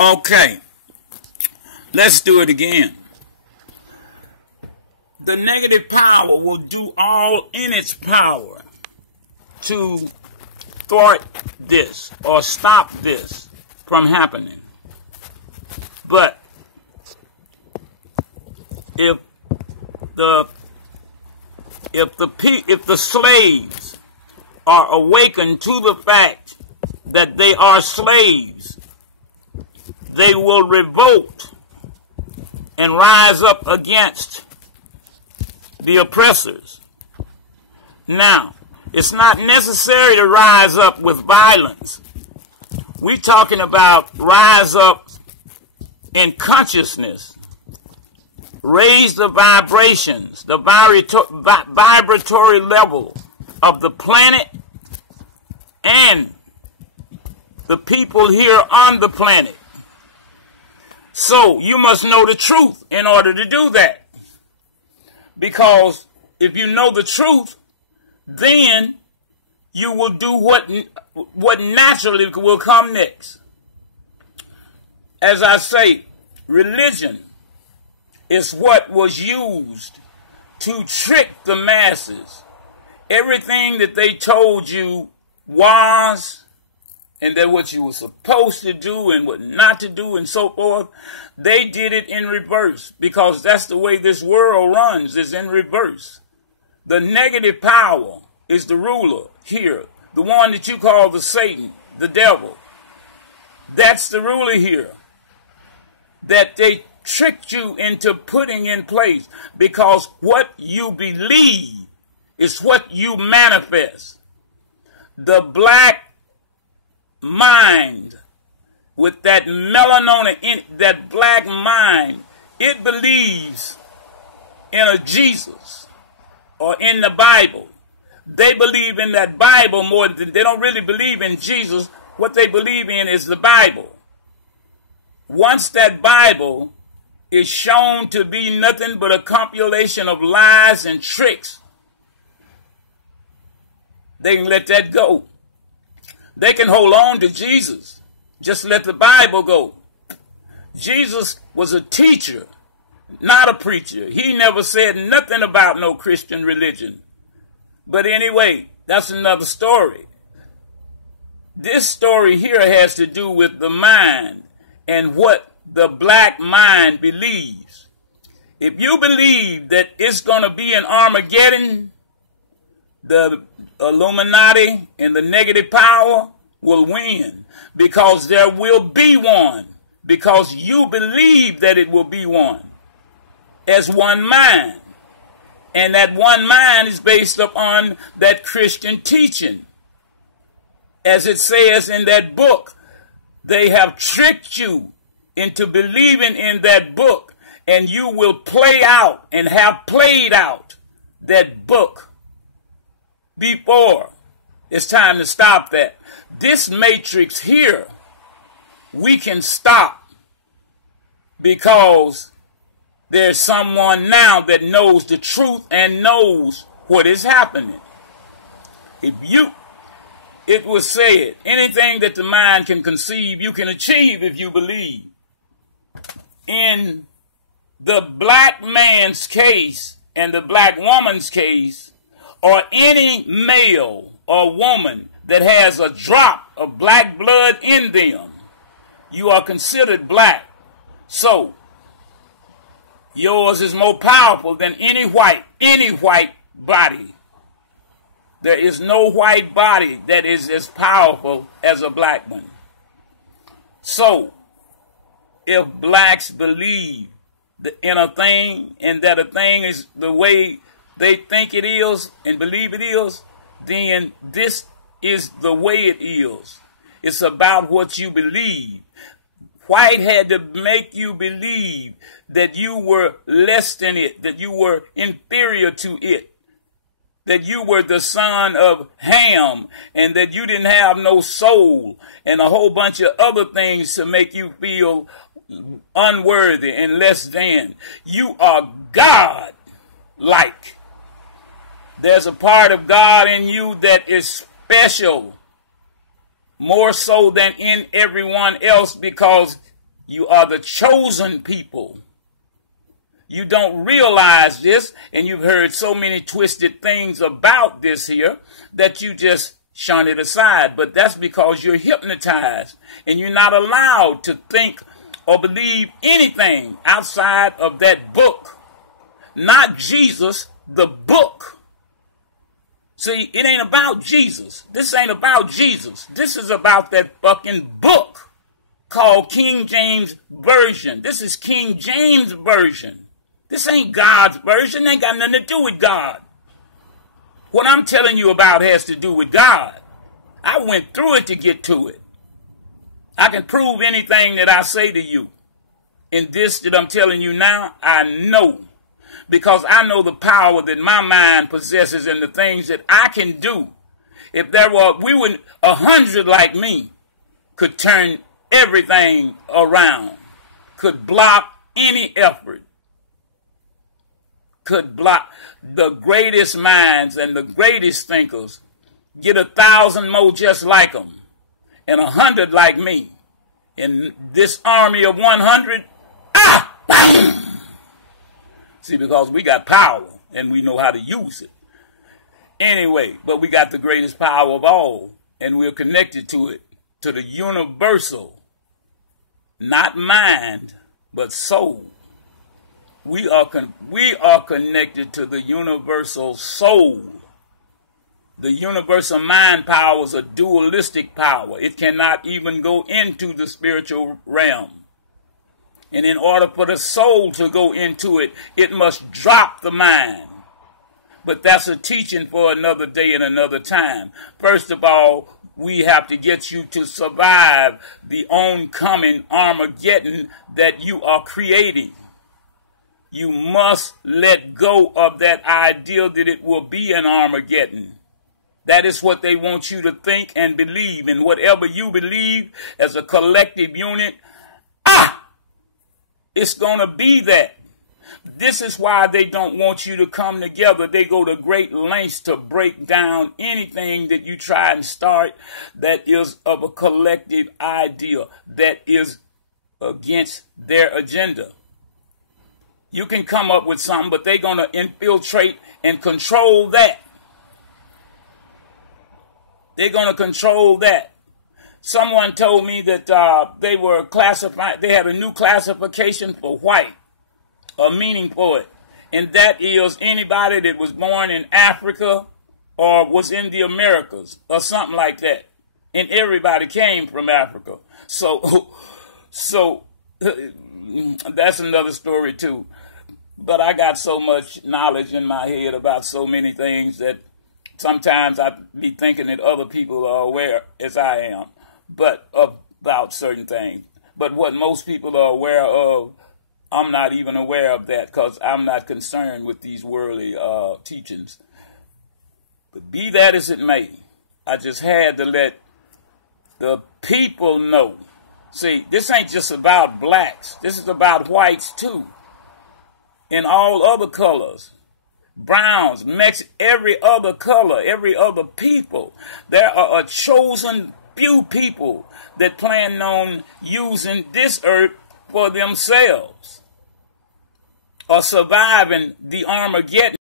Okay, let's do it again. The negative power will do all in its power to thwart this or stop this from happening. But if the slaves are awakened to the fact that they are slaves, they will revolt and rise up against the oppressors. Now, it's not necessary to rise up with violence. We're talking about rise up in consciousness. Raise the vibrations, the vibratory level of the planet and the people here on the planet. So you must know the truth in order to do that. Because if you know the truth, then you will do what naturally will come next. As I say, religion is what was used to trick the masses. Everything that they told you was, and that what you were supposed to do and what not to do and so forth, they did it in reverse, because that's the way this world runs, is in reverse. The negative power is the ruler here, the one that you call the Satan, the devil. That's the ruler here that they tricked you into putting in place, because what you believe is what you manifest. The black mind with that melanoma in that black mind, it believes in a Jesus or in the Bible. They believe in that Bible more than they don't really believe in Jesus. What they believe in is the Bible. Once that Bible is shown to be nothing but a compilation of lies and tricks, they can let that go. They can hold on to Jesus. Just let the Bible go. Jesus was a teacher, not a preacher. He never said nothing about no Christian religion. But anyway, that's another story. This story here has to do with the mind and what the black mind believes. If you believe that it's going to be an Armageddon, the Illuminati and the negative power will win, because there will be one, because you believe that it will be one, as one mind. And that one mind is based upon that Christian teaching. As it says in that book, they have tricked you into believing in that book, and you will play out and have played out that book before. It's time to stop that. This matrix here, we can stop, because there's someone now that knows the truth and knows what is happening. It was said, anything that the mind can conceive, you can achieve if you believe. In the black man's case and the black woman's case, or any male or woman that has a drop of black blood in them, you are considered black. So, yours is more powerful than any white body. There is no white body that is as powerful as a black one. So, if blacks believe in a thing, and that a thing is the way they think it is and believe it is, then this is the way it is. It's about what you believe. White had to make you believe that you were less than it, that you were inferior to it, that you were the son of Ham, and that you didn't have no soul, and a whole bunch of other things to make you feel unworthy and less than. You are God-like. There's a part of God in you that is special, more so than in everyone else, because You are the chosen people. You don't realize this, and you've heard so many twisted things about this here that you just shun it aside. But that's because you're hypnotized, and you're not allowed to think or believe anything outside of that book. Not Jesus, the book. See, it ain't about Jesus. This ain't about Jesus. This is about that fucking book called King James Version. This is King James Version. This ain't God's version. It ain't got nothing to do with God. What I'm telling you about has to do with God. I went through it to get to it. I can prove anything that I say to you. In this that I'm telling you now, I know. Because I know the power that my mind possesses and the things that I can do. If there were, 100 like me could turn everything around, could block any effort, could block the greatest minds and the greatest thinkers, get 1,000 more just like them, and 100 like me. In this army of 100, bam! See, because we got power and we know how to use it. Anyway, but we got the greatest power of all, and we're connected to it, to the universal, not mind, but soul. We are connected to the universal soul. The universal mind power is a dualistic power. It cannot even go into the spiritual realm. And in order for the soul to go into it, it must drop the mind. But that's a teaching for another day and another time. First of all, we have to get you to survive the oncoming Armageddon that you are creating. You must let go of that idea that it will be an Armageddon. That is what they want you to think and believe. And whatever you believe as a collective unit, it's going to be that. This is why they don't want you to come together. They go to great lengths to break down anything that you try and start that is of a collective idea, that is against their agenda. You can come up with something, but they're going to infiltrate and control that. They're going to control that. Someone told me that they were classified, they had a new classification for white, a meaning for it. And that is anybody that was born in Africa or was in the Americas or something like that. And everybody came from Africa. So that's another story too. But I got so much knowledge in my head about so many things that sometimes I be thinking that other people are aware as I am, but about certain things. But what most people are aware of, I'm not even aware of that because I'm not concerned with these worldly teachings. But be that as it may, I just had to let the people know. See, this ain't just about blacks. This is about whites too. In all other colors. Browns, Mexicans, every other color, every other people. There are a chosen few people that plan on using this earth for themselves or surviving the Armageddon.